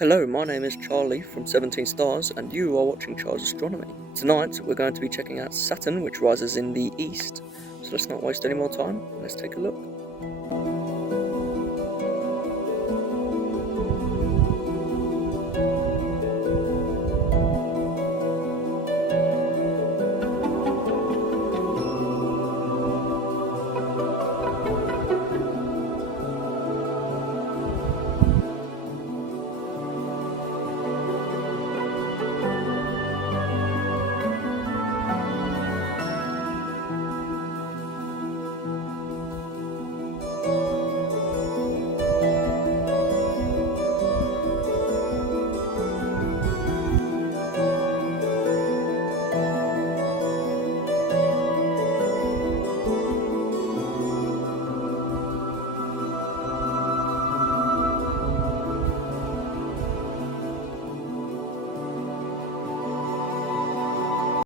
Hello, my name is Charlie from 17 Stars, and you are watching Charles Astronomy. Tonight, we're going to be checking out Saturn, which rises in the east. So let's not waste any more time, let's take a look.